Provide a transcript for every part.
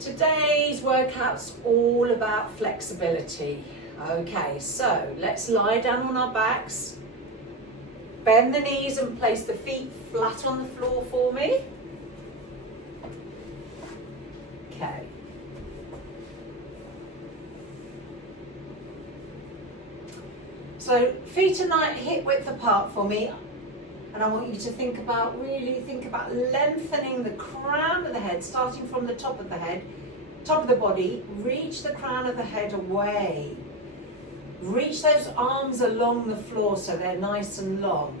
Today's workout's all about flexibility. Okay, so let's lie down on our backs. Bend the knees and place the feet flat on the floor for me. Okay. So feet are hip width apart for me. And I want you to really think about lengthening the crown of the head, starting from the top of the head, top of the body, reach the crown of the head away. Reach those arms along the floor so they're nice and long.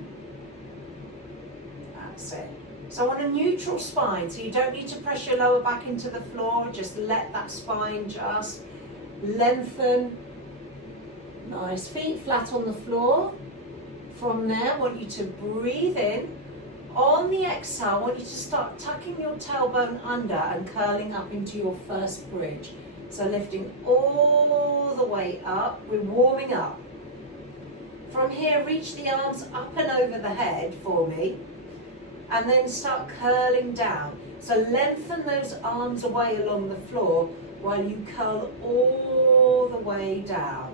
That's it. So I want a neutral spine, so you don't need to press your lower back into the floor, just let that spine just lengthen. Nice, feet flat on the floor. From there, I want you to breathe in. On the exhale, I want you to start tucking your tailbone under and curling up into your first bridge. So lifting all the way up, we're warming up. From here, reach the arms up and over the head for me, and then start curling down. So lengthen those arms away along the floor while you curl all the way down.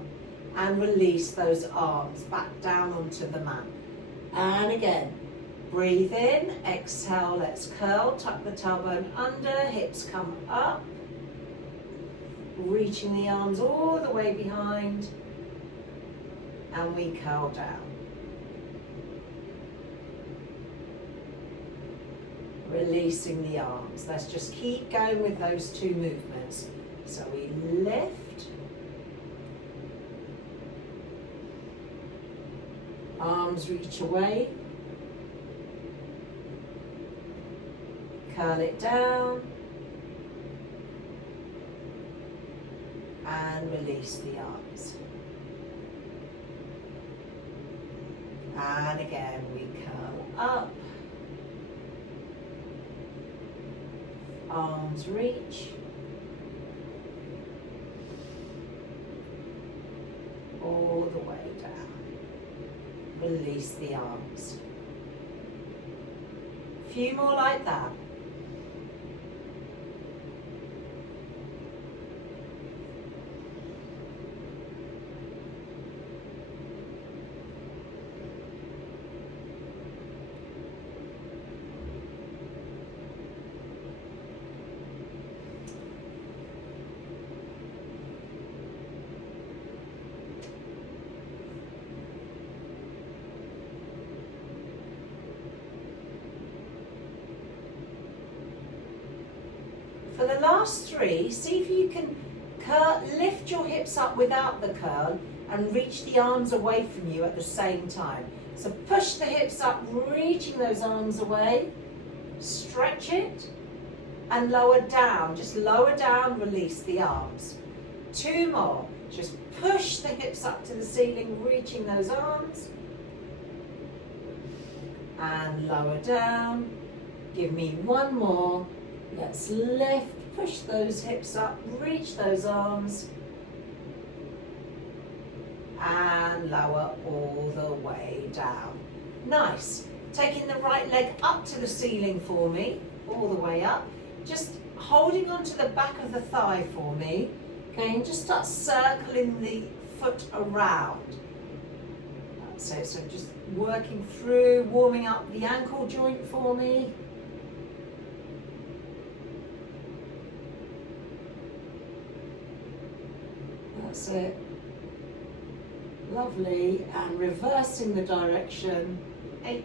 And release those arms back down onto the mat. And again, breathe in, exhale, let's curl, tuck the tailbone under, hips come up. Reaching the arms all the way behind. And we curl down. Releasing the arms. Let's just keep going with those two movements. So we lift. Arms reach away, curl it down, and release the arms. And again, we curl up, arms reach, all the way down. Release the arms. A few more like that. For the last three, see if you can lift your hips up without the curl and reach the arms away from you at the same time. So push the hips up, reaching those arms away, stretch it, and lower down. Just lower down, release the arms. Two more. Just push the hips up to the ceiling, reaching those arms, and lower down. Give me one more. Let's lift, push those hips up, reach those arms, and lower all the way down. Nice. Taking the right leg up to the ceiling for me, all the way up. Just holding onto the back of the thigh for me. Okay, and just start circling the foot around. That's it. So just working through, warming up the ankle joint for me. That's it. Lovely. And reversing the direction. 8.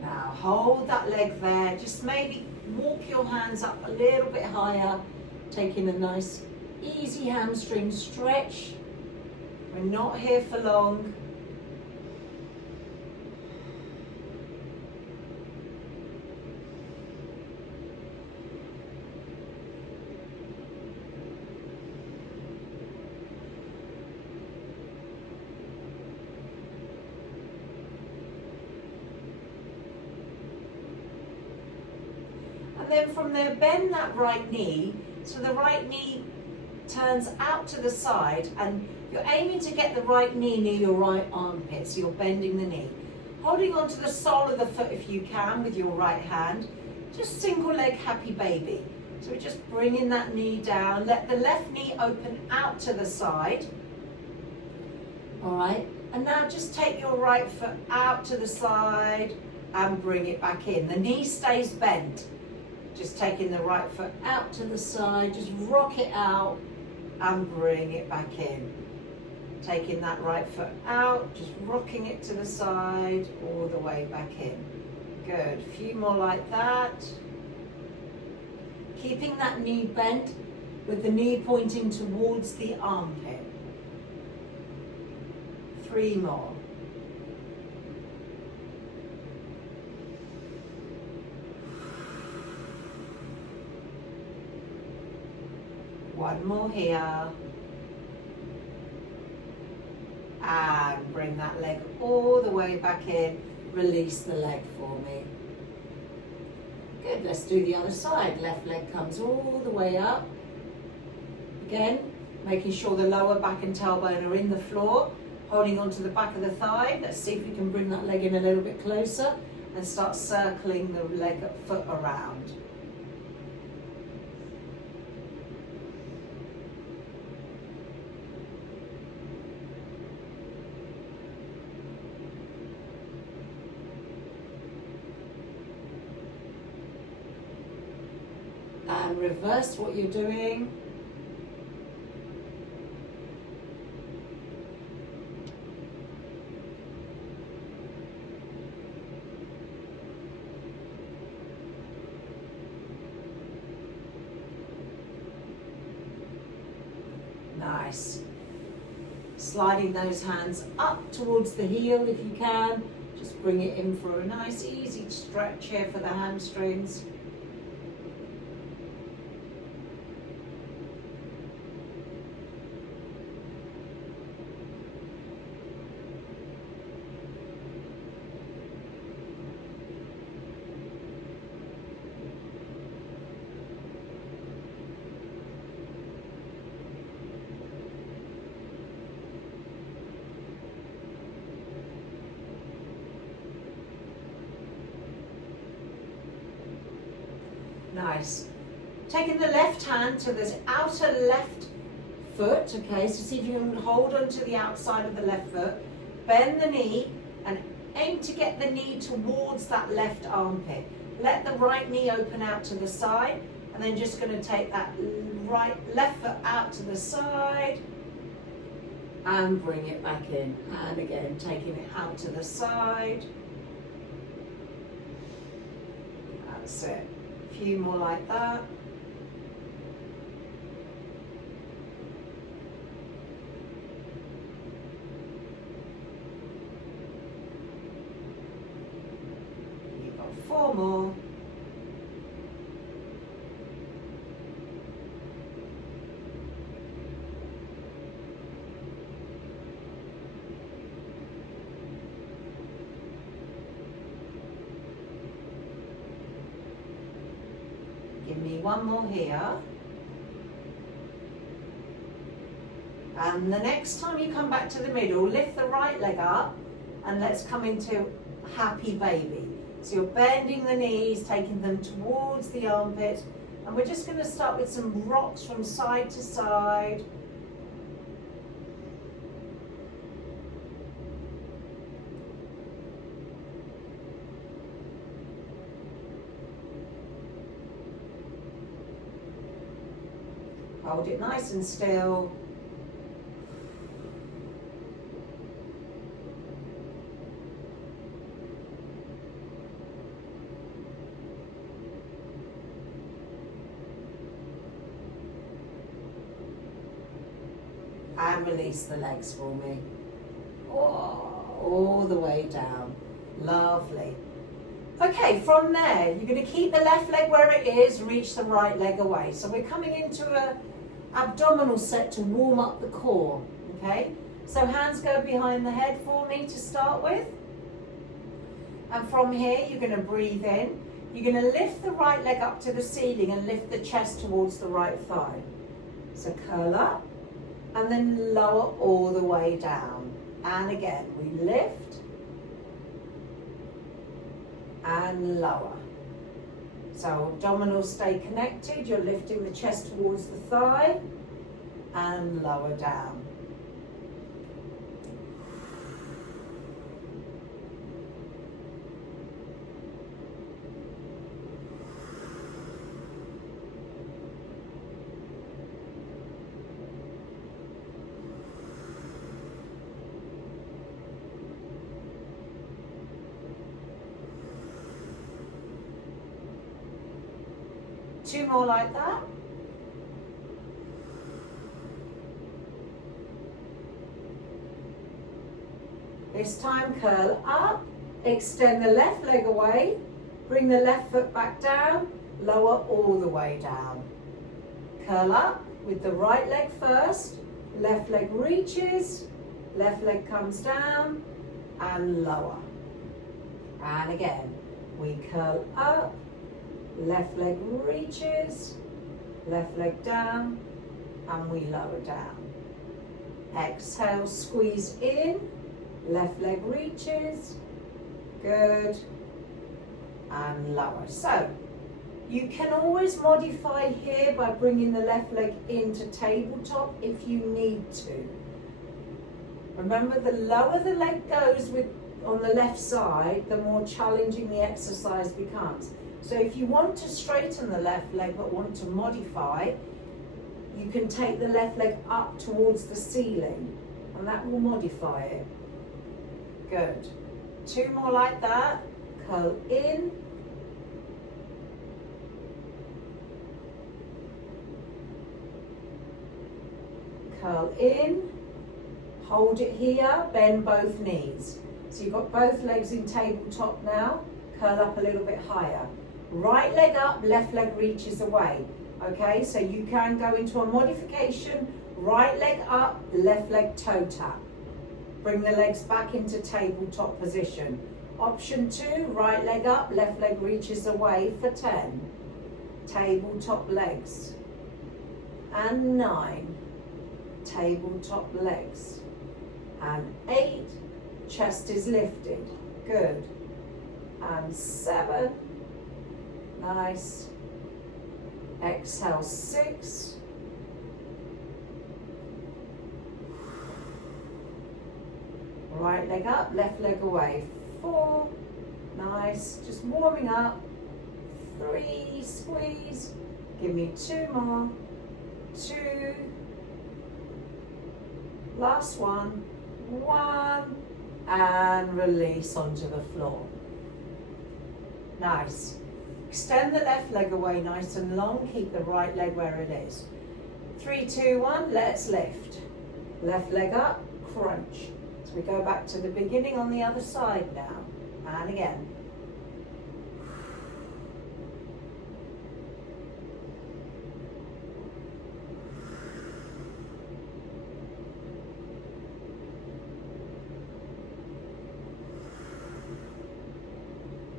Now hold that leg there. Just maybe walk your hands up a little bit higher, taking a nice easy hamstring stretch. We're not here for long. And then from there, bend that right knee So the right knee turns out to the side, and you're aiming to get the right knee near your right armpit, so you're bending the knee. Holding onto the sole of the foot if you can with your right hand, just single leg happy baby. So we're just bringing that knee down, let the left knee open out to the side. All right, and now just take your right foot out to the side and bring it back in. The knee stays bent. Just taking the right foot out to the side, just rock it out and bring it back in. Taking that right foot out, just rocking it to the side, all the way back in. Good, a few more like that. Keeping that knee bent with the knee pointing towards the armpit. 3 more. One more here. And bring that leg all the way back in. Release the leg for me. Good, let's do the other side. Left leg comes all the way up. Again, making sure the lower back and tailbone are in the floor. Holding onto the back of the thigh. Let's see if we can bring that leg in a little bit closer and start circling the foot around. And reverse what you're doing. Nice. Sliding those hands up towards the heel if you can. Just bring it in for a nice easy stretch here for the hamstrings. Nice. Taking the left hand to the outer left foot, okay, so see if you can hold onto the outside of the left foot, bend the knee and aim to get the knee towards that left armpit. Let the right knee open out to the side, and then just going to take that left foot out to the side and bring it back in. And again, taking it out to the side. That's it. A few more like that. You've got 4 more. Give me 1 more here. And the next time you come back to the middle, lift the right leg up and let's come into happy baby. So you're bending the knees, taking them towards the armpit, and we're just going to start with some rocks from side to side. Hold it nice and still. And release the legs for me. Oh, all the way down. Lovely. Okay, from there, you're going to keep the left leg where it is, reach the right leg away. So we're coming into an abdominal set to warm up the core, okay? So hands go behind the head for me to start with. And from here, you're going to breathe in. You're going to lift the right leg up to the ceiling and lift the chest towards the right thigh. So curl up and then lower all the way down. And again, we lift and lower. So abdominals stay connected. You're lifting the chest towards the thigh and lower down. Two more like that. This time curl up, extend the left leg away, bring the left foot back down, lower all the way down. Curl up with the right leg first, left leg reaches, left leg comes down and lower. And again, we curl up, left leg reaches, left leg down, and we lower down. Exhale, squeeze in, left leg reaches, good, and lower. So, you can always modify here by bringing the left leg into tabletop if you need to. Remember, the lower the leg goes on the left side, the more challenging the exercise becomes. So if you want to straighten the left leg but want to modify, you can take the left leg up towards the ceiling and that will modify it. Good. Two more like that. Curl in. Curl in. Hold it here. Bend both knees. So you've got both legs in tabletop now. Curl up a little bit higher. Right leg up, left leg reaches away. Okay, so you can go into a modification, right leg up, left leg toe tap. Bring the legs back into tabletop position. Option 2, right leg up, left leg reaches away for 10. Tabletop legs. And 9. Tabletop legs. And 8, chest is lifted. Good. And 7. Nice. Exhale, 6. Right leg up, left leg away. 4. Nice. Just warming up. 3. Squeeze. Give me 2 more. 2. Last one. 1. And release onto the floor. Nice. Extend the left leg away nice and long. Keep the right leg where it is. 3, 2, 1. Let's lift. Left leg up. Crunch. So we go back to the beginning on the other side now. And again.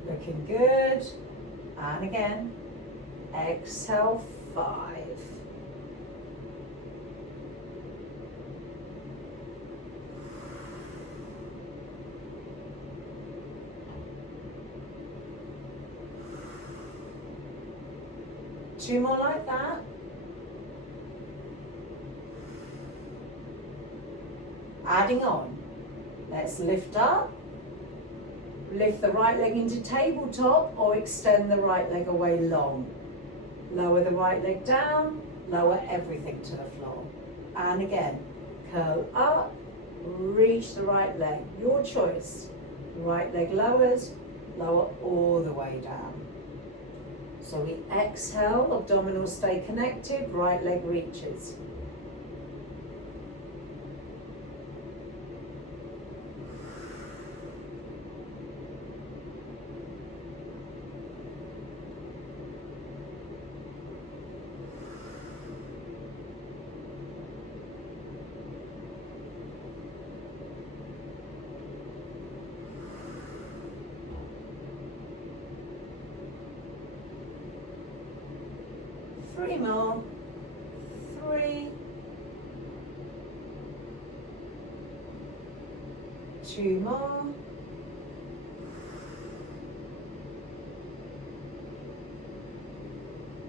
Looking good. And again. Exhale, 5. Two more like that. Adding on. Let's lift up. Lift the right leg into tabletop or extend the right leg away long. Lower the right leg down, lower everything to the floor. And again, curl up, reach the right leg. Your choice. Right leg lowers, lower all the way down. So we exhale, abdominals stay connected, right leg reaches. 3 more. 3. 2 more.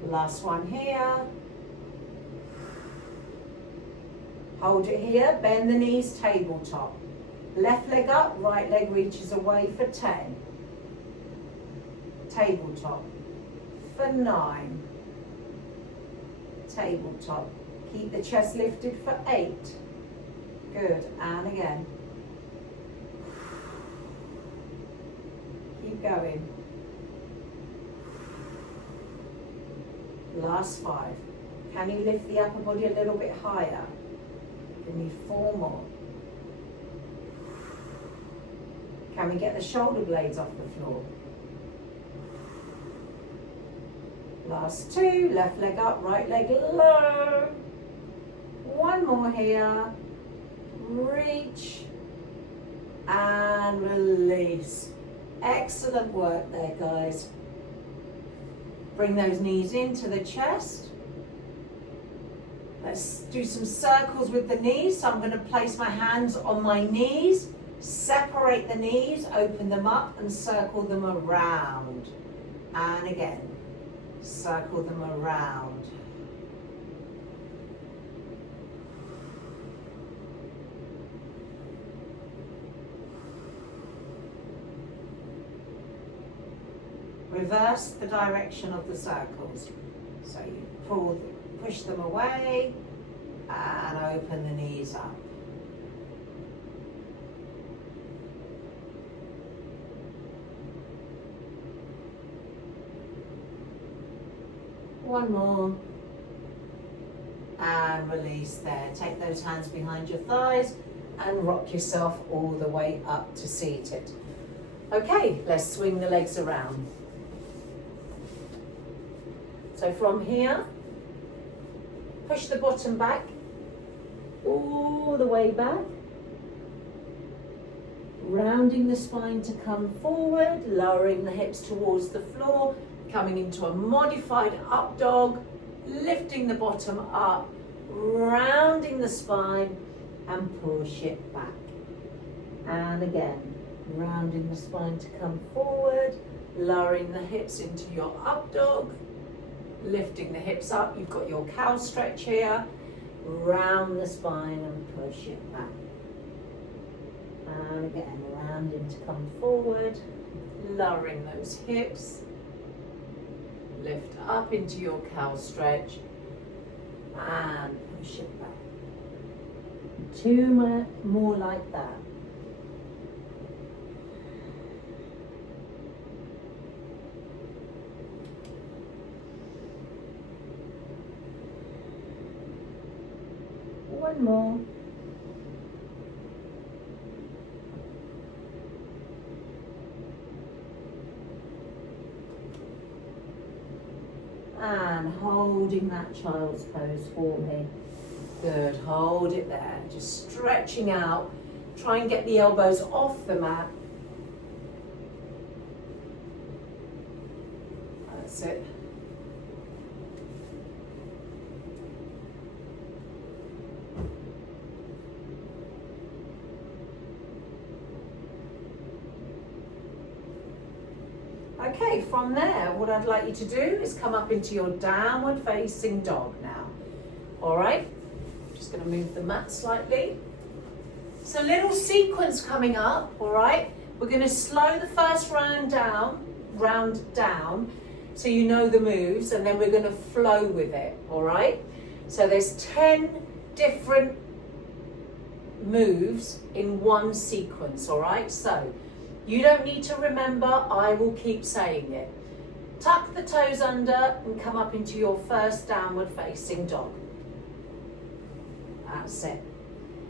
Last one here. Hold it here, bend the knees, tabletop. Left leg up, right leg reaches away for 10. Tabletop for 9. Tabletop. Keep the chest lifted for 8. Good, and again. Keep going. Last 5. Can you lift the upper body a little bit higher? You need 4 more. Can we get the shoulder blades off the floor? Last 2, left leg up, right leg low. 1 more here. Reach and release. Excellent work there, guys. Bring those knees into the chest. Let's do some circles with the knees. So I'm going to place my hands on my knees, separate the knees, open them up and circle them around. And again, circle them around. Reverse the direction of the circles. So you push them away and open the knees up. One more. And release there. Take those hands behind your thighs and rock yourself all the way up to seated. Okay, let's swing the legs around. So from here, push the bottom back, all the way back, rounding the spine to come forward, lowering the hips towards the floor, coming into a modified up dog, lifting the bottom up, rounding the spine and push it back. And again, rounding the spine to come forward, lowering the hips into your up dog, lifting the hips up. You've got your cow stretch here. Round the spine and push it back. And again, rounding to come forward, lowering those hips. Lift up into your cow stretch and push it back. 2 more like that. One more. And holding that child's pose for me. Good, hold it there. Just stretching out. Try and get the elbows off the mat. That's it. Okay, from there, what I'd like you to do is come up into your downward facing dog now. All right, just going to move the mat slightly. So little sequence coming up, all right? We're going to slow the first round down, so you know the moves, and then we're going to flow with it, all right? So there's 10 different moves in one sequence, all right? So you don't need to remember, I will keep saying it. Tuck the toes under and come up into your first downward facing dog. That's it.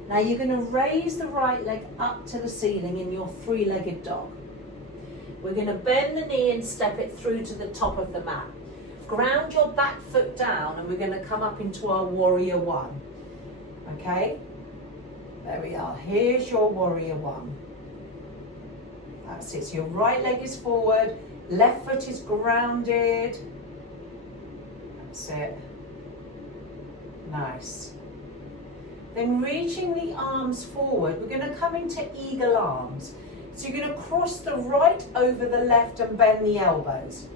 Now you're going to raise the right leg up to the ceiling in your 3-legged dog. We're going to bend the knee and step it through to the top of the mat. Ground your back foot down and we're going to come up into our warrior 1. Okay? There we are. Here's your warrior 1. That's it. So your right leg is forward, left foot is grounded. That's it. Nice. Then reaching the arms forward, we're going to come into eagle arms. So you're going to cross the right over the left and bend the elbows.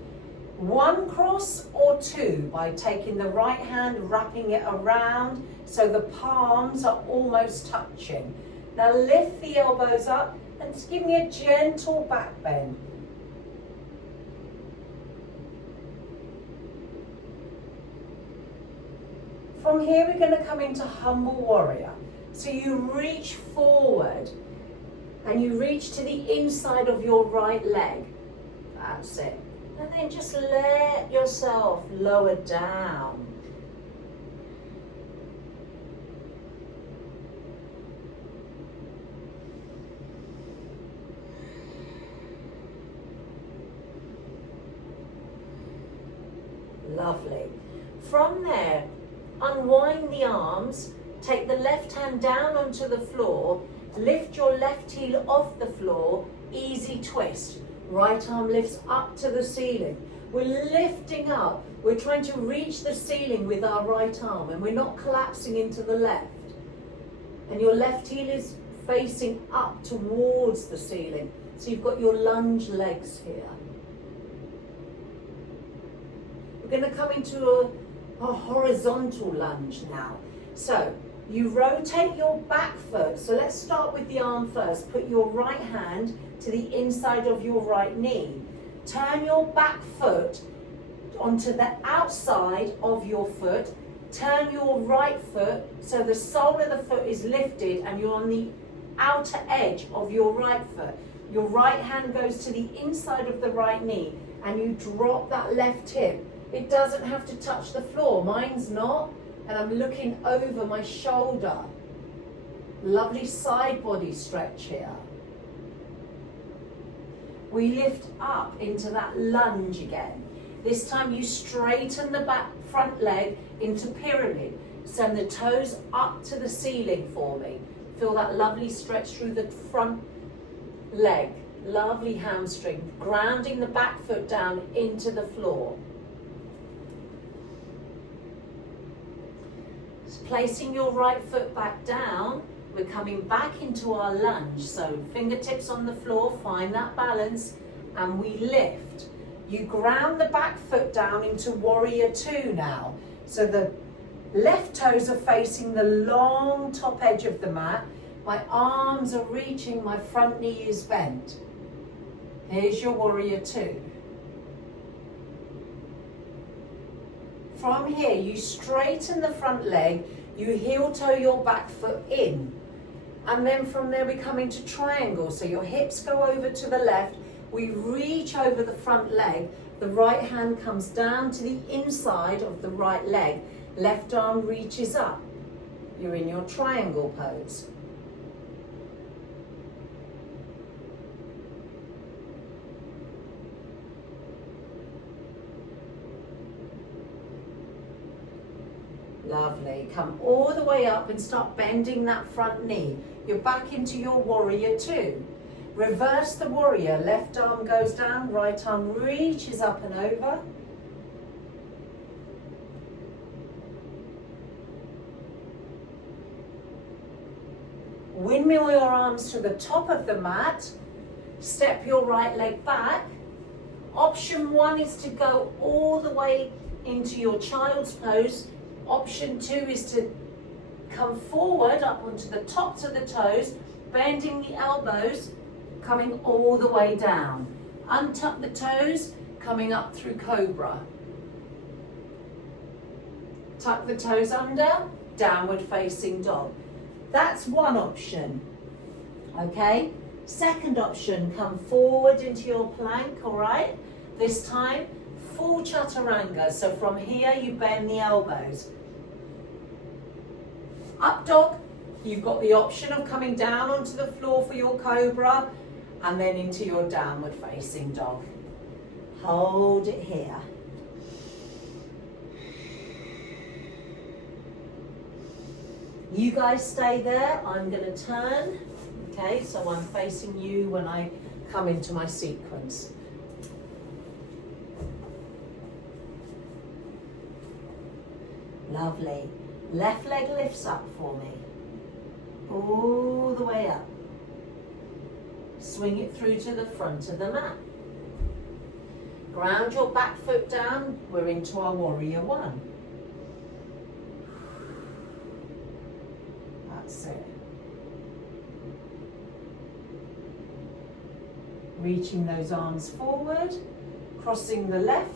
One cross or two by taking the right hand, wrapping it around so the palms are almost touching. Now lift the elbows up and just give me a gentle back bend. From here we're going to come into humble warrior. So you reach forward and you reach to the inside of your right leg. That's it. And then just let yourself lower down. Lovely. From there, unwind the arms, take the left hand down onto the floor, lift your left heel off the floor, easy twist. Right arm lifts up to the ceiling. We're lifting up. We're trying to reach the ceiling with our right arm and we're not collapsing into the left. And your left heel is facing up towards the ceiling. So you've got your lunge legs here. We're going to come into a horizontal lunge now. So you rotate your back foot. So let's start with the arm first. Put your right hand to the inside of your right knee. Turn your back foot onto the outside of your foot. Turn your right foot so the sole of the foot is lifted and you're on the outer edge of your right foot. Your right hand goes to the inside of the right knee and you drop that left hip. It doesn't have to touch the floor. Mine's not. And I'm looking over my shoulder. Lovely side body stretch here. We lift up into that lunge again. This time you straighten the back front leg into pyramid. Send the toes up to the ceiling for me. Feel that lovely stretch through the front leg. Lovely hamstring. Grounding the back foot down into the floor. Placing your right foot back down, we're coming back into our lunge. So fingertips on the floor, find that balance, and we lift. You ground the back foot down into warrior two now. So the left toes are facing the long top edge of the mat. My arms are reaching, my front knee is bent. Here's your warrior two. From here, you straighten the front leg, you heel toe your back foot in. And then from there we come into triangle. So your hips go over to the left, we reach over the front leg, the right hand comes down to the inside of the right leg, left arm reaches up. You're in your triangle pose. Lovely. Come all the way up and start bending that front knee. You're back into your warrior two. Reverse the warrior. Left arm goes down, right arm reaches up and over. Windmill your arms to the top of the mat. Step your right leg back. Option one is to go all the way into your child's pose. Option two is to come forward up onto the tops of the toes, bending the elbows, coming all the way down. Untuck the toes, coming up through cobra. Tuck the toes under, downward facing dog. That's one option, okay? Second option, come forward into your plank, all right? This time, full chaturanga. So from here, you bend the elbows. Up dog, you've got the option of coming down onto the floor for your cobra and then into your downward facing dog. Hold it here. You guys stay there. I'm going to turn. Okay, so I'm facing you when I come into my sequence. Lovely. Left leg lifts up for me. All the way up. Swing it through to the front of the mat. Ground your back foot down. We're into our warrior one. That's it. Reaching those arms forward, crossing the left.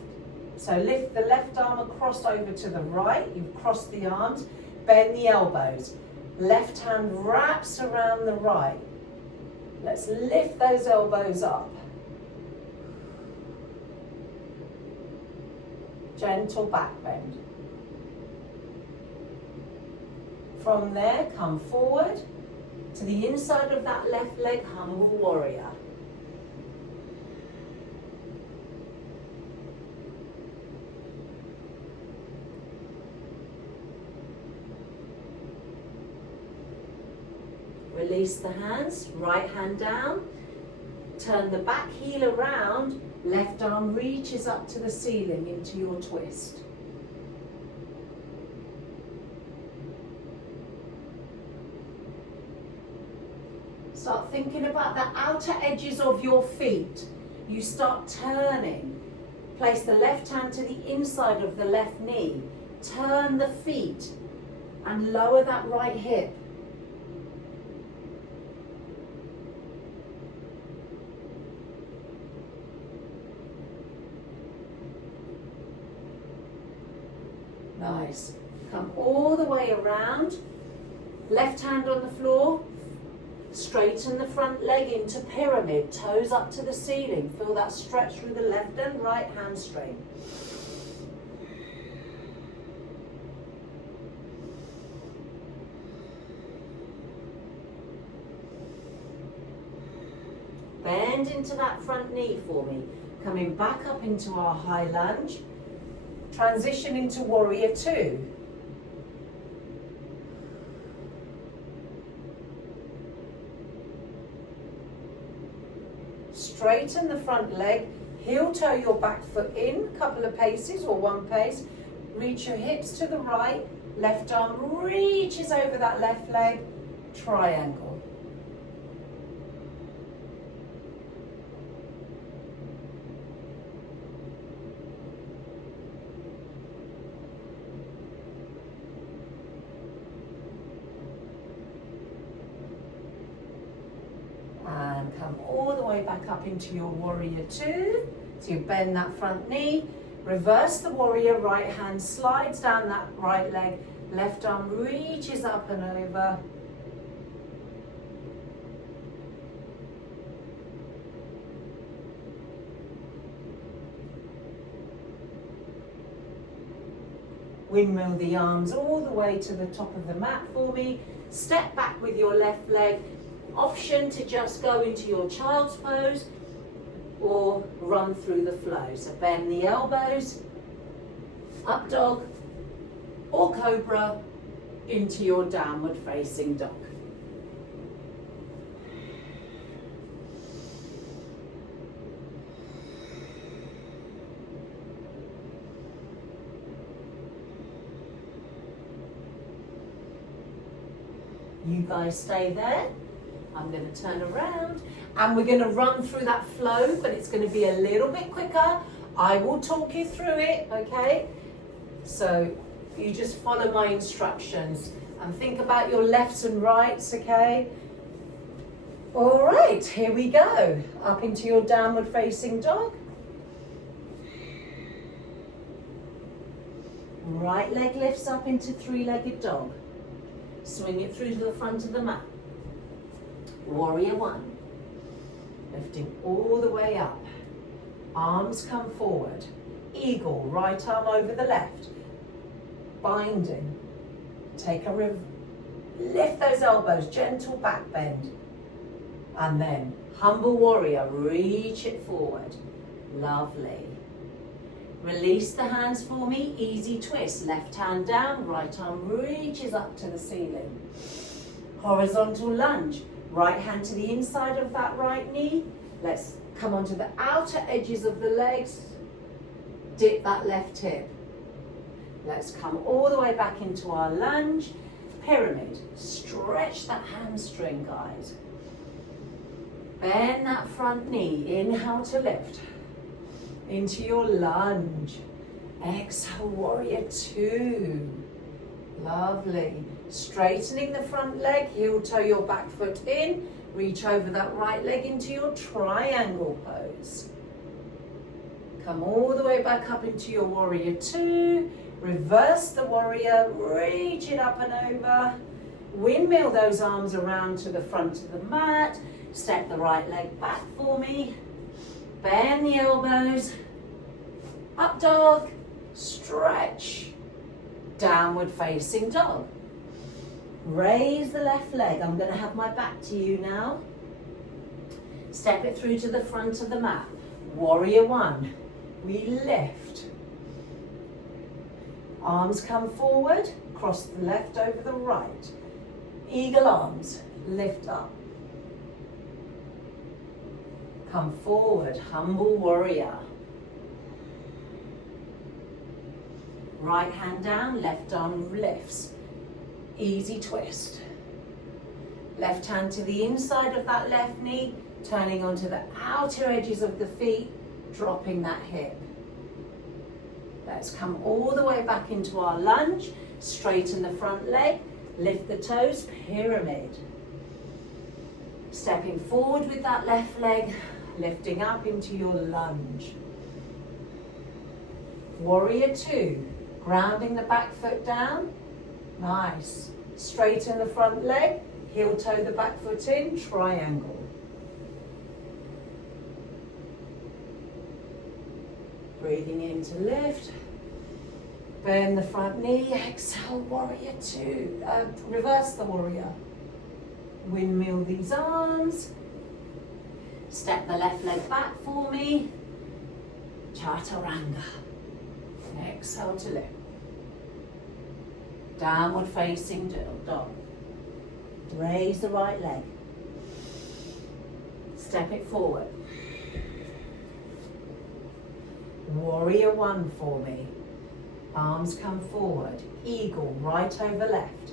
So lift the left arm across over to the right. You've crossed the arms. Bend the elbows. Left hand wraps around the right. Let's lift those elbows up. Gentle back bend. From there, come forward to the inside of that left leg, humble warrior. Release the hands, right hand down, turn the back heel around, left arm reaches up to the ceiling into your twist. Start thinking about the outer edges of your feet. You start turning. Place the left hand to the inside of the left knee. Turn the feet and lower that right hip. Nice. Come all the way around. Left hand on the floor. Straighten the front leg into pyramid. Toes up to the ceiling. Feel that stretch through the left and right hamstring. Bend into that front knee for me. Coming back up into our high lunge. Transition into warrior two. Straighten the front leg, heel toe your back foot in, couple of paces or one pace. Reach your hips to the right, left arm reaches over that left leg, triangle. And come all the way back up into your warrior two. So you bend that front knee, reverse the warrior, right hand slides down that right leg, left arm reaches up and over. Windmill the arms all the way to the top of the mat for me. Step back with your left leg. Option to just go into your child's pose or run through the flow. So bend the elbows, up dog or cobra into your downward facing dog. You guys stay there. I'm going to turn around and we're going to run through that flow, but it's going to be a little bit quicker. I will talk you through it, okay? So you just follow my instructions and think about your lefts and rights, okay? All right, here we go. Up into your downward facing dog. Right leg lifts up into three-legged dog. Swing it through to the front of the mat. Warrior one. Lifting all the way up. Arms come forward. Eagle, right arm over the left. Binding. Take a lift those elbows, gentle back bend. And then humble warrior, reach it forward. Lovely. Release the hands for me, easy twist. Left hand down, right arm reaches up to the ceiling. Horizontal lunge. Right hand to the inside of that right knee. Let's come onto the outer edges of the legs. Dip that left hip. Let's come all the way back into our lunge. Pyramid. Stretch that hamstring, guys. Bend that front knee. Inhale to lift. Into your lunge. Exhale, warrior two. Lovely. Straightening the front leg. Heel toe your back foot in. Reach over that right leg into your triangle pose. Come all the way back up into your warrior two. Reverse the warrior, reach it up and over. Windmill those arms around to the front of the mat. Step the right leg back for me. Bend the elbows. Up dog. Stretch. Downward facing dog. Raise the left leg. I'm going to have my back to you now. Step it through to the front of the mat. Warrior one. We lift. Arms come forward, cross the left over the right. Eagle arms, lift up. Come forward, humble warrior. Right hand down, left arm lifts. Easy twist. Left hand to the inside of that left knee, turning onto the outer edges of the feet, dropping that hip. Let's come all the way back into our lunge. Straighten the front leg. Lift the toes, pyramid. Stepping forward with that left leg. Lifting up into your lunge. Warrior two. Grounding the back foot down. Nice. Straighten the front leg. Heel toe the back foot in. Triangle. Breathing in to lift. Bend the front knee. Exhale, warrior two. Reverse the warrior. Windmill these arms. Step the left leg back for me. Chaturanga. Exhale to lift. Downward facing dog. Raise the right leg. Step it forward. Warrior one for me. Arms come forward. Eagle, right over left.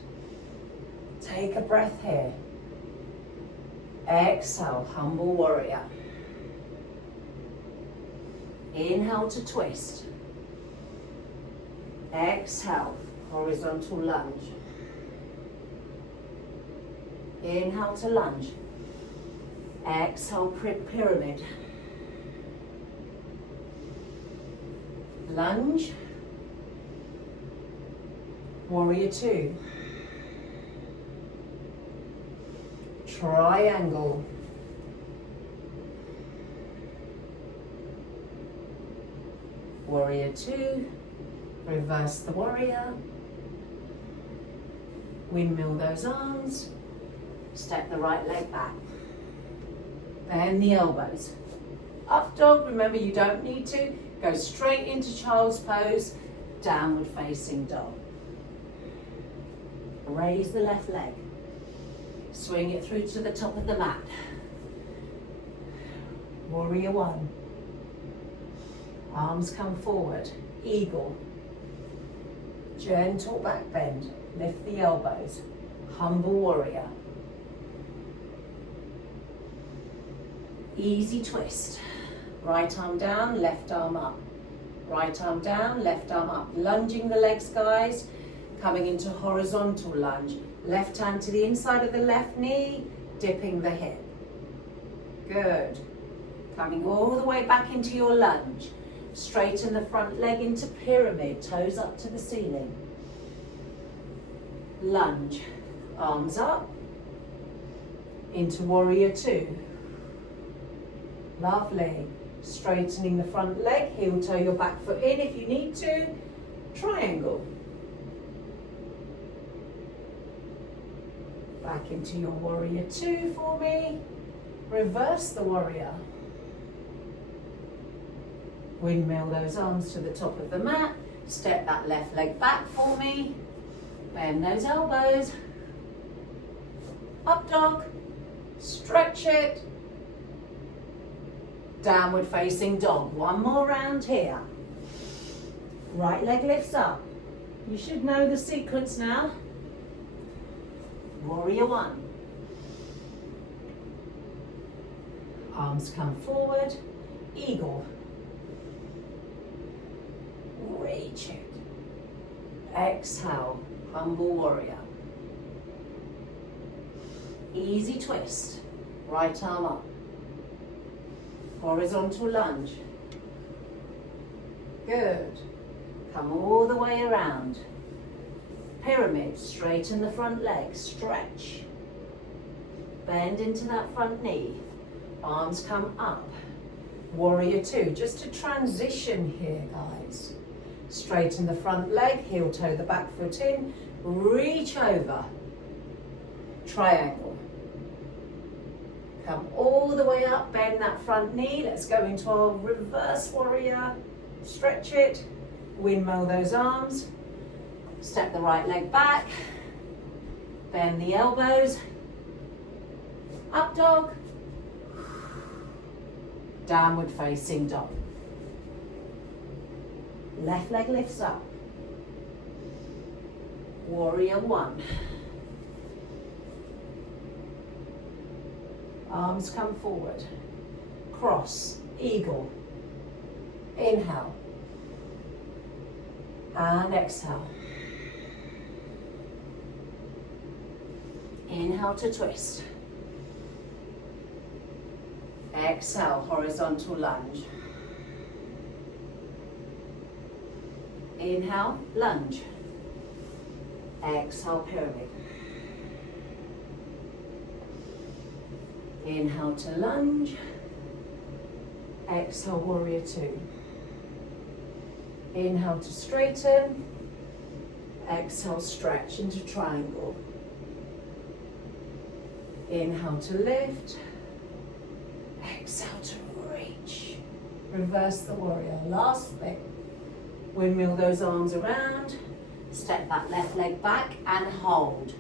Take a breath here. Exhale, humble warrior. Inhale to twist. Exhale, horizontal lunge. Inhale to lunge. Exhale, pyramid. Lunge. Warrior two. Triangle. Warrior two. Reverse the warrior. Windmill those arms. Step the right leg back. Bend the elbows. Up dog, remember you don't need to. Go straight into child's pose. Downward facing dog. Raise the left leg. Swing it through to the top of the mat. Warrior one. Arms come forward. Eagle. Gentle back bend. Lift the elbows. Humble warrior. Easy twist. Right arm down, left arm up. Right arm down, left arm up. Lunging the legs, guys. Coming into horizontal lunge. Left hand to the inside of the left knee, dipping the hip. Good. Coming all the way back into your lunge. Straighten the front leg into pyramid, toes up to the ceiling. Lunge. Arms up. Into warrior two. Lovely. Straightening the front leg, heel toe your back foot in if you need to. Triangle. Back into your warrior two for me. Reverse the warrior. Windmill those arms to the top of the mat. Step that left leg back for me. Bend those elbows. Up dog. Stretch it. Downward facing dog. One more round here. Right leg lifts up. You should know the sequence now. Warrior one. Arms come forward. Eagle. Reach it. Exhale. Humble warrior. Easy twist. Right arm up. Horizontal lunge. Good. Come all the way around. Pyramid, straighten the front leg, stretch. Bend into that front knee. Arms come up. Warrior two, just a transition here, guys. Straighten the front leg, heel toe the back foot in, reach over. Triangle. Come all the way up, bend that front knee. Let's go into our reverse warrior. Stretch it, windmill those arms. Step the right leg back, bend the elbows, up dog, downward facing dog. Left leg lifts up, warrior one. Arms come forward, cross, eagle, inhale, and exhale. Inhale to twist. Exhale, horizontal lunge. Inhale, lunge. Exhale, pyramid. Inhale to lunge. Exhale, warrior two. Inhale to straighten. Exhale, stretch into triangle. Inhale to lift. Exhale to reach. Reverse the warrior. Last thing. Windmill those arms around. Step that left leg back and hold.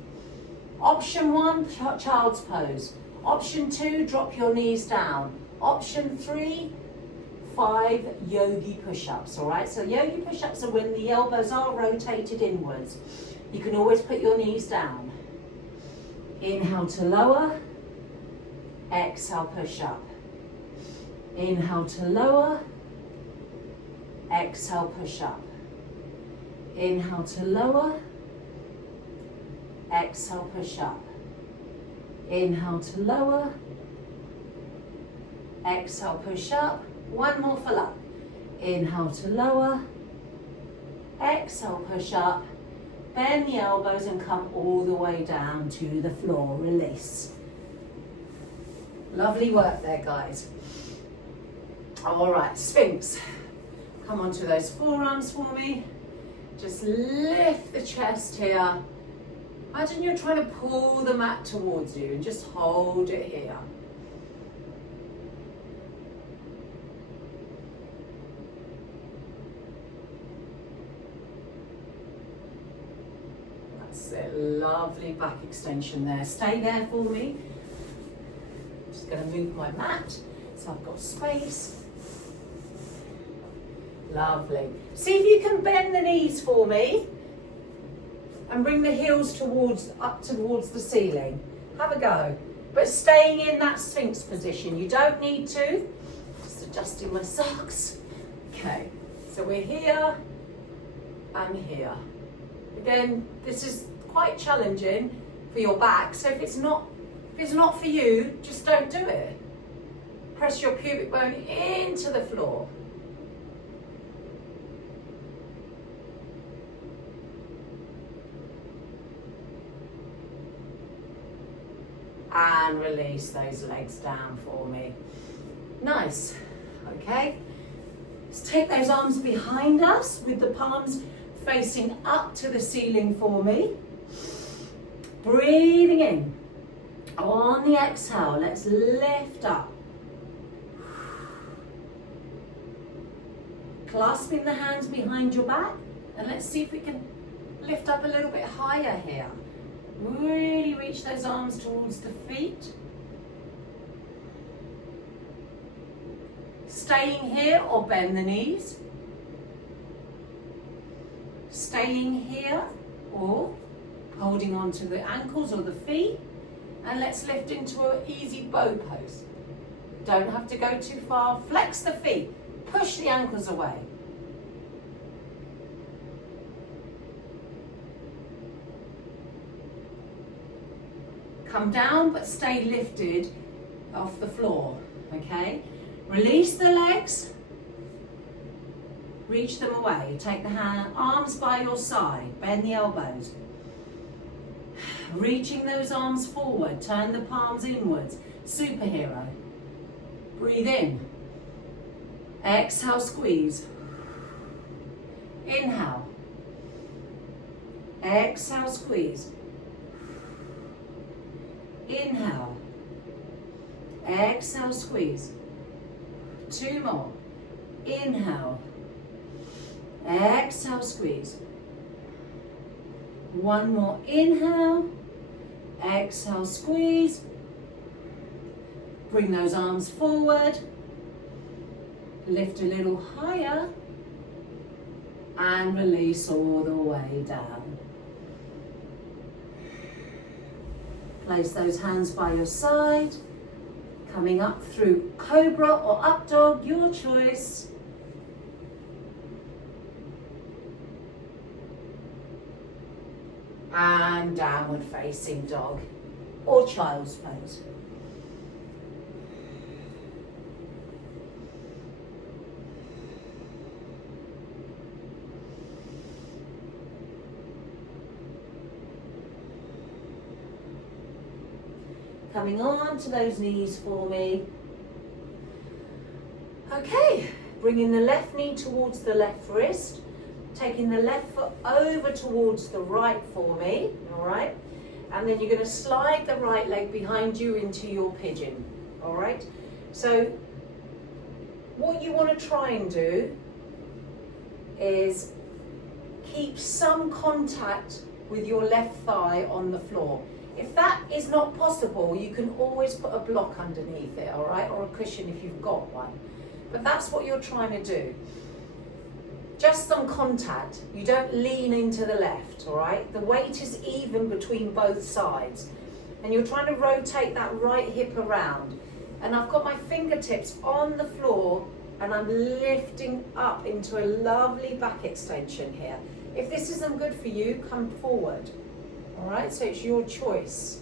Option one, child's pose. Option two, drop your knees down. Option three, 5 yogi push-ups, all right? So yogi push-ups are when the elbows are rotated inwards. You can always put your knees down. Inhale to lower. Exhale, push up. Inhale to lower. Exhale, push up. Inhale to lower. Exhale, push up. Inhale to lower. Exhale, push up. One more for luck. Inhale to lower. Exhale, push up. Bend the elbows and come all the way down to the floor. Release. Lovely work there, guys. All right, Sphinx. Come onto those forearms for me. Just lift the chest here. Imagine you're trying to pull the mat towards you and just hold it here. That's it, lovely back extension there. Stay there for me. I'm just going to move my mat so I've got space. Lovely. See if you can bend the knees for me and bring the heels up towards the ceiling. Have a go. But staying in that Sphinx position. You don't need to. Just adjusting my socks. Okay. So we're here and here. Again, this is quite challenging for your back. So if it's not for you, just don't do it. Press your pubic bone into the floor. And release those legs down for me. Nice. Okay. Let's take those arms behind us with the palms facing up to the ceiling for me. Breathing in. On the exhale, let's lift up. Clasping the hands behind your back, and let's see if we can lift up a little bit higher here. Really reach those arms towards the feet. Staying here or bend the knees. staying here or holding on to the ankles or the feet. And let's lift into an easy bow pose. Don't have to go too far. Flex the feet. Push the ankles away. Come down but stay lifted off the floor, okay? Release the legs. Reach them away. Take the arms by your side. Bend the elbows. Reaching those arms forward. Turn the palms inwards. Superhero. Breathe in. Exhale, squeeze. Inhale. Exhale, squeeze. Inhale. Exhale, squeeze. 2 more. Inhale. Exhale, squeeze. 1 more. Inhale. Exhale, squeeze. Bring those arms forward. Lift a little higher. And release all the way down. Place those hands by your side. Coming up through Cobra or Up Dog, your choice. And Downward Facing Dog or Child's Pose. Coming on to those knees for me. Okay, bringing the left knee towards the left wrist. Taking the left foot over towards the right for me, all right? And then you're going to slide the right leg behind you into your pigeon, all right? So what you want to try and do is keep some contact with your left thigh on the floor. If that is not possible, you can always put a block underneath it, all right? Or a cushion if you've got one. But that's what you're trying to do. Just some contact. You don't lean into the left, all right? The weight is even between both sides. And you're trying to rotate that right hip around. And I've got my fingertips on the floor and I'm lifting up into a lovely back extension here. If this isn't good for you, come forward. All right, so it's your choice.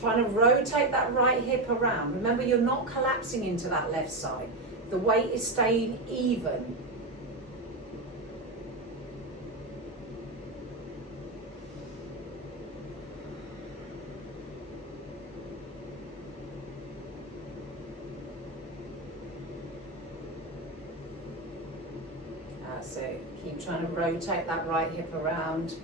Trying to rotate that right hip around. Remember, you're not collapsing into that left side. The weight is staying even. That's it. Keep trying to rotate that right hip around.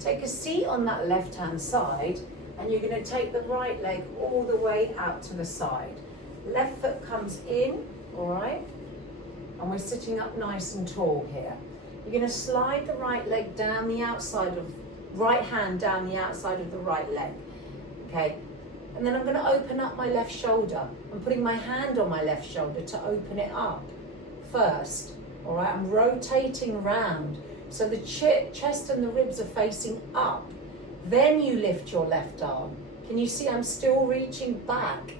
Take a seat on that left-hand side and you're going to take the right leg all the way out to the side. Left foot comes in, all right? And we're sitting up nice and tall here. You're going to slide the right leg down the outside of, right hand down the outside of the right leg, okay? And then I'm going to open up my left shoulder. I'm putting my hand on my left shoulder to open it up first, all right? I'm rotating round. So the chest and the ribs are facing up. Then you lift your left arm. Can you see I'm still reaching back?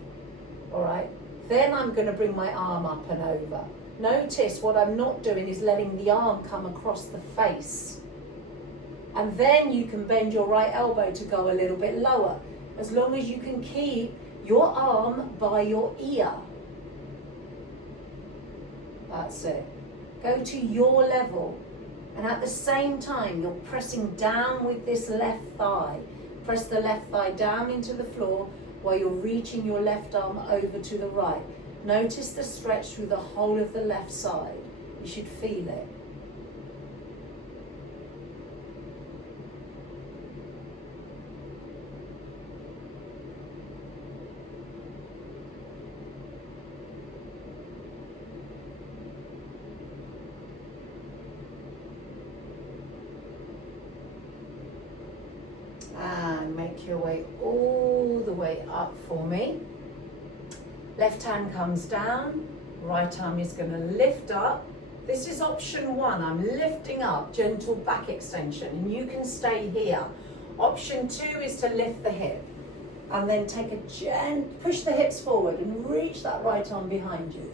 All right. Then I'm going to bring my arm up and over. Notice what I'm not doing is letting the arm come across the face. And then you can bend your right elbow to go a little bit lower, as long as you can keep your arm by your ear. That's it. Go to your level. And at the same time, you're pressing down with this left thigh. Press the left thigh down into the floor while you're reaching your left arm over to the right. Notice the stretch through the whole of the left side. You should feel it. make your way all the way up for me. Left hand comes down, right arm is going to lift up. This is option 1, I'm lifting up, gentle back extension, and you can stay here. Option 2 is to lift the hip, and then take a push the hips forward and reach that right arm behind you.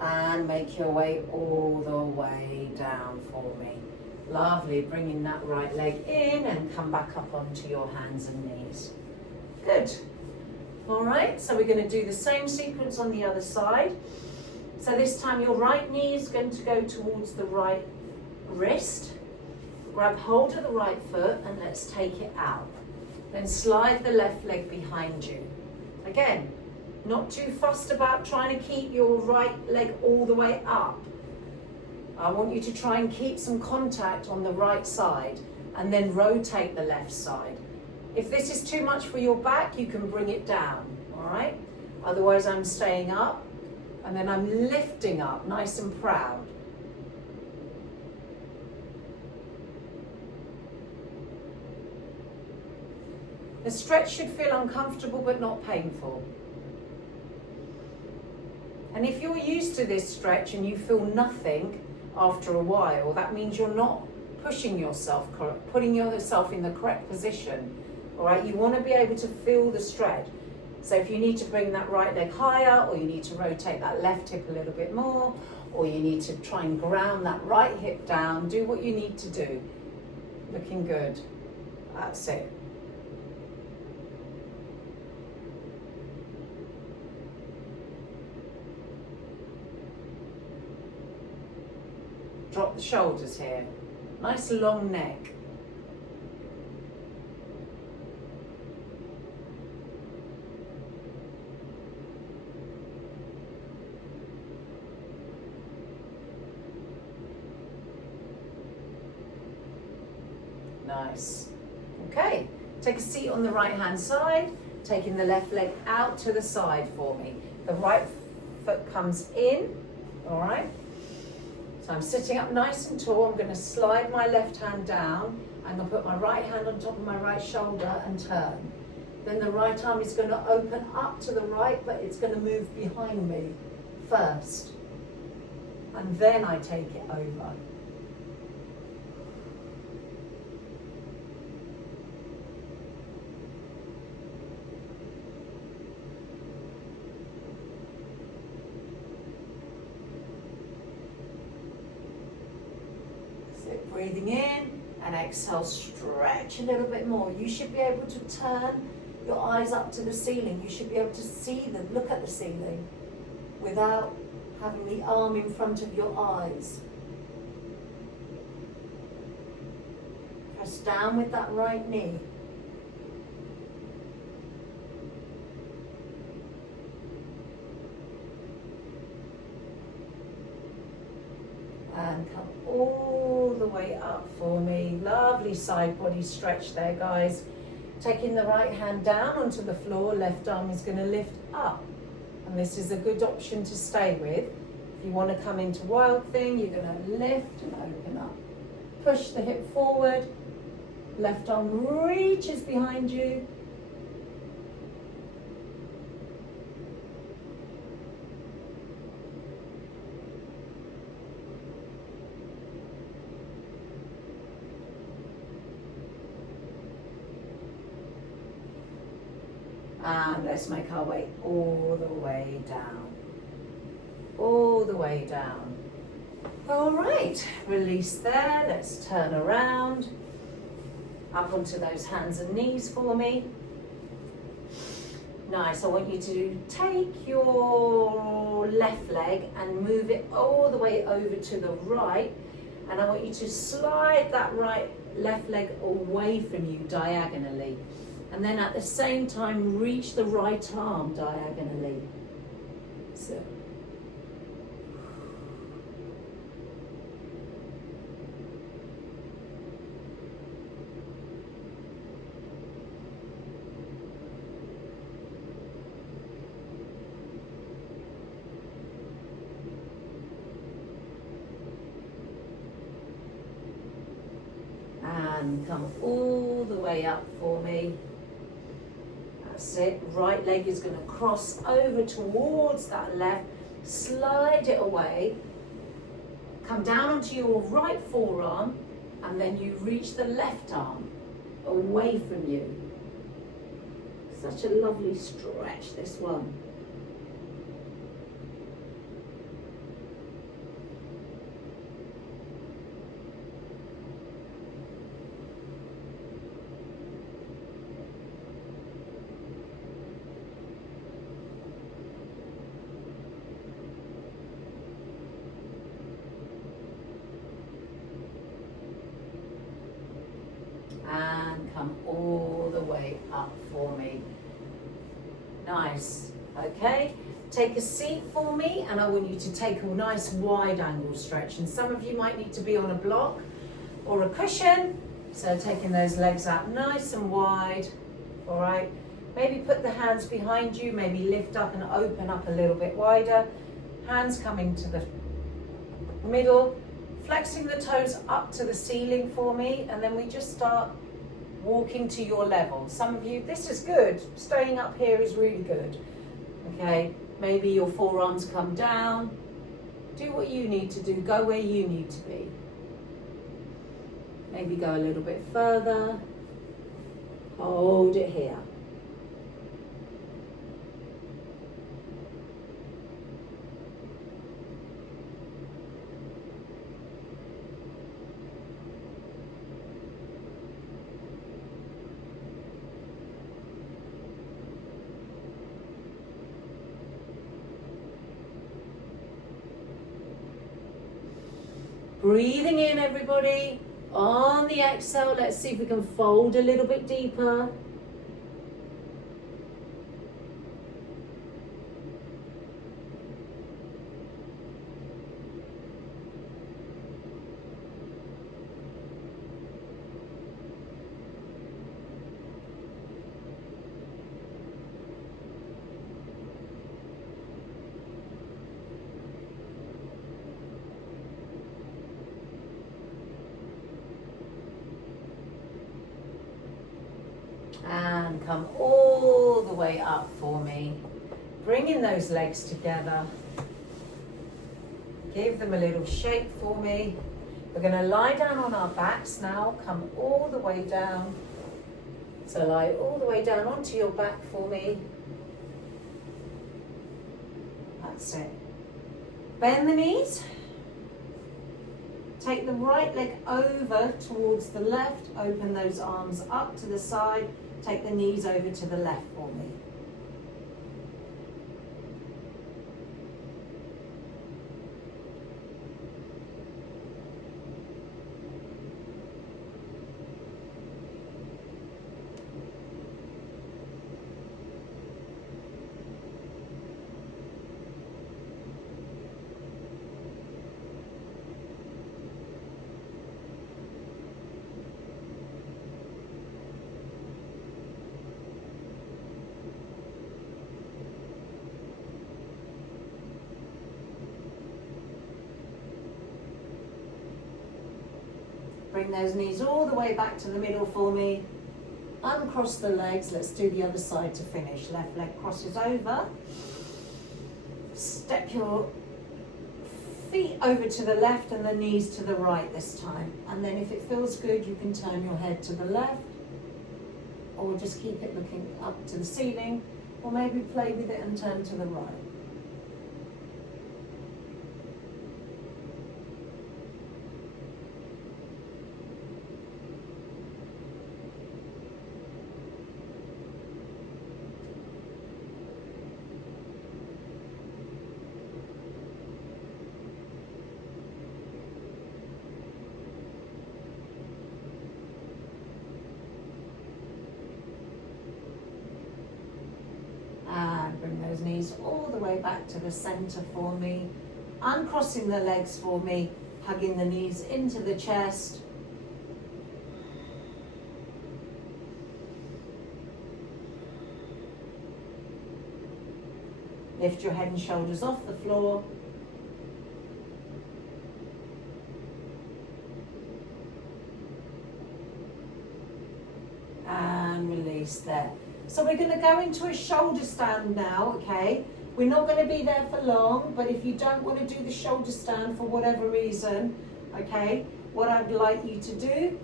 And make your way all the way down for me. Lovely, bringing that right leg in and come back up onto your hands and knees. Good. All right, so we're going to do the same sequence on the other side. So this time your right knee is going to go towards the right wrist. Grab hold of the right foot and let's take it out. Then slide the left leg behind you. Again, not too fussed about trying to keep your right leg all the way up. I want you to try and keep some contact on the right side and then rotate the left side. If this is too much for your back, you can bring it down, all right? Otherwise, I'm staying up and then I'm lifting up, nice and proud. The stretch should feel uncomfortable but not painful. And if you're used to this stretch and you feel nothing after a while, that means you're not pushing yourself, putting yourself in the correct position. All right, you want to be able to feel the stretch. So if you need to bring that right leg higher, or you need to rotate that left hip a little bit more, or you need to try and ground that right hip down, do what you need to do. Looking good. That's it. Drop the shoulders here. Nice long neck. Nice. Okay, take a seat on the right hand side, taking the left leg out to the side for me. The right foot comes in, all right? So I'm sitting up nice and tall. I'm going to slide my left hand down. I'm going to put my right hand on top of my right shoulder and turn. Then the right arm is going to open up to the right, but it's going to move behind me first. And then I take it over. Breathing in and exhale, stretch a little bit more. You should be able to turn your eyes up to the ceiling. You should be able to see them, look at the ceiling without having the arm in front of your eyes. Press down with that right knee. And come all the way up for me. Lovely side body stretch there, guys. Taking the right hand down onto the floor, left arm is going to lift up. And this is a good option to stay with. If you want to come into wild thing, you're going to lift and open up. Push the hip forward. Left arm reaches behind you. And let's make our way all the way down. All the way down. All right, release there. Let's turn around. Up onto those hands and knees for me. Nice, I want you to take your left leg and move it all the way over to the right. And I want you to slide that left leg away from you diagonally. And then at the same time, reach the right arm diagonally. So. And come all the way up for me. That's it. Right leg is going to cross over towards that left. Slide it away. Come down onto your right forearm, and then you reach the left arm away from you. Such a lovely stretch, this one. And come all the way up for me. Nice. Okay, take a seat for me, and I want you to take a nice wide angle stretch. And some of you might need to be on a block or a cushion, so taking those legs out nice and wide. All right, maybe put the hands behind you, maybe lift up and open up a little bit wider. Hands coming to the middle, flexing the toes up to the ceiling for me, and then we just start walking to your level. Some of you, this is good. Staying up here is really good. Okay, maybe your forearms come down. Do what you need to do. Go where you need to be. Maybe go a little bit further. Hold it here. Breathing in, everybody. On the exhale, let's see if we can fold a little bit deeper. And come all the way up for me. Bringing those legs together. Give them a little shake for me. We're going to lie down on our backs now. Come all the way down. So lie all the way down onto your back for me. That's it. Bend the knees. Take the right leg over towards the left. Open those arms up to the side. Take the knees over to the left for me. Bring those knees all the way back to the middle for me. Uncross the legs. Let's do the other side to finish. Left leg crosses over. Step your feet over to the left and the knees to the right this time. And then if it feels good, you can turn your head to the left, or just keep it looking up to the ceiling, or maybe play with it and turn to the right. Bring those knees all the way back to the center for me. Uncrossing the legs for me, hugging the knees into the chest. Lift your head and shoulders off the floor. there. So we're going to go into a shoulder stand now, okay? We're not going to be there for long, but if you don't want to do the shoulder stand for whatever reason, okay, what I'd like you to do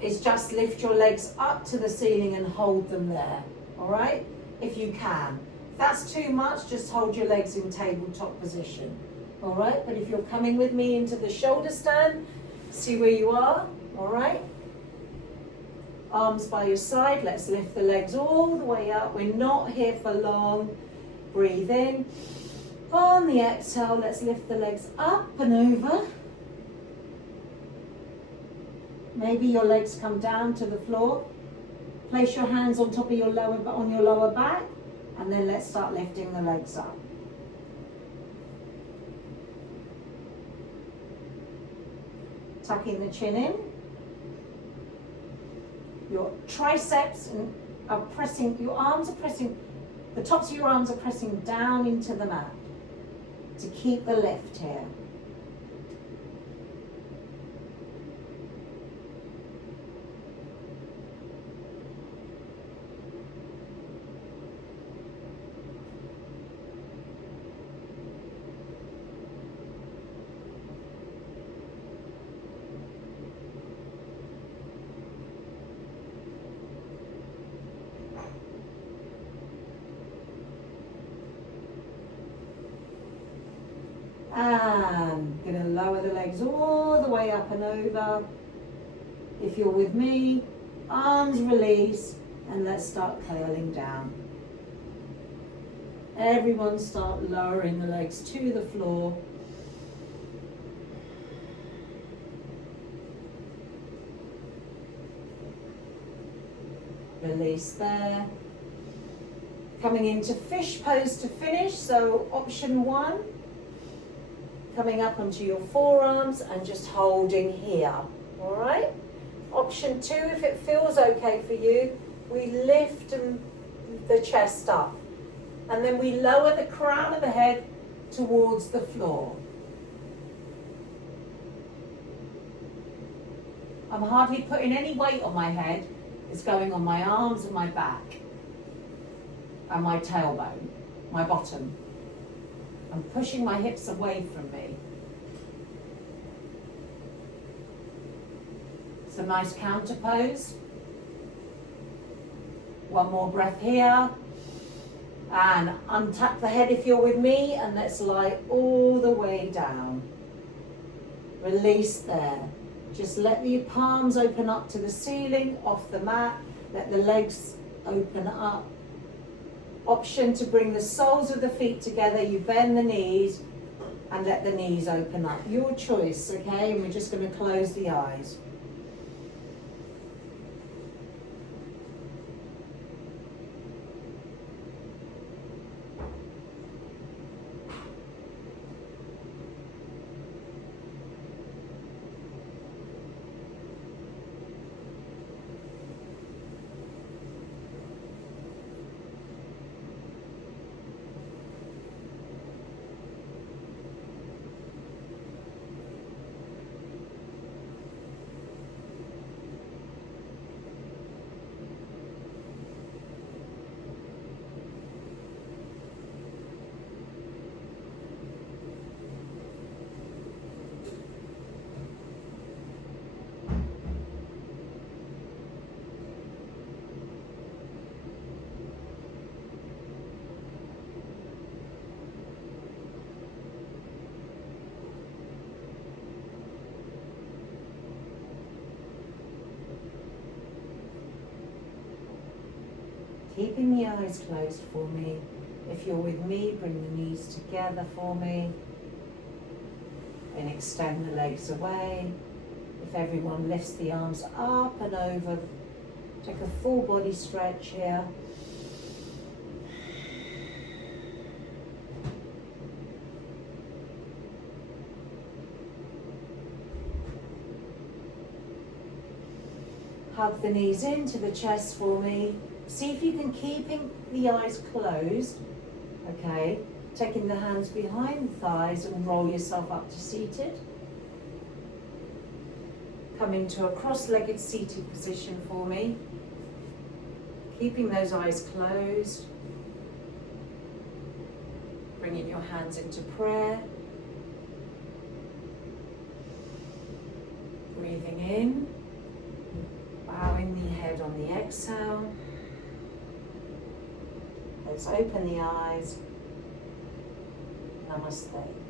is just lift your legs up to the ceiling and hold them there, all right? If you can. If that's too much, just hold your legs in tabletop position, all right? But if you're coming with me into the shoulder stand, see where you are, all right? Arms by your side, let's lift the legs all the way up. We're not here for long. Breathe in. On the exhale, let's lift the legs up and over. Maybe your legs come down to the floor. Place your hands on top of your lower back, and then let's start lifting the legs up. Tucking the chin in. Your triceps are pressing, your arms are pressing, the tops of your arms are pressing down into the mat to keep the lift here. And going to lower the legs all the way up and over. If you're with me, arms release, and let's start curling down. Everyone start lowering the legs to the floor. Release there. Coming into fish pose to finish, so option 1. Coming up onto your forearms and just holding here, all right? Option 2, if it feels okay for you, we lift the chest up and then we lower the crown of the head towards the floor. I'm hardly putting any weight on my head. It's going on my arms and my back and my tailbone, my bottom. I'm pushing my hips away from me. It's a nice counter pose. One more breath here. And untap the head if you're with me, and let's lie all the way down. Release there. Just let the palms open up to the ceiling, off the mat. Let the legs open up. Option to bring the soles of the feet together. You bend the knees and let the knees open up. Your choice, okay? And we're just going to close the eyes. Keeping the eyes closed for me. If you're with me, bring the knees together for me. And extend the legs away. If everyone lifts the arms up and over, take a full body stretch here. Hug the knees into the chest for me. See if you can keep the eyes closed, okay? Taking the hands behind the thighs and roll yourself up to seated. Come into a cross-legged seated position for me. Keeping those eyes closed. Bringing your hands into prayer. Breathing in. Bowing the head on the exhale. Let's open the eyes. Namaste.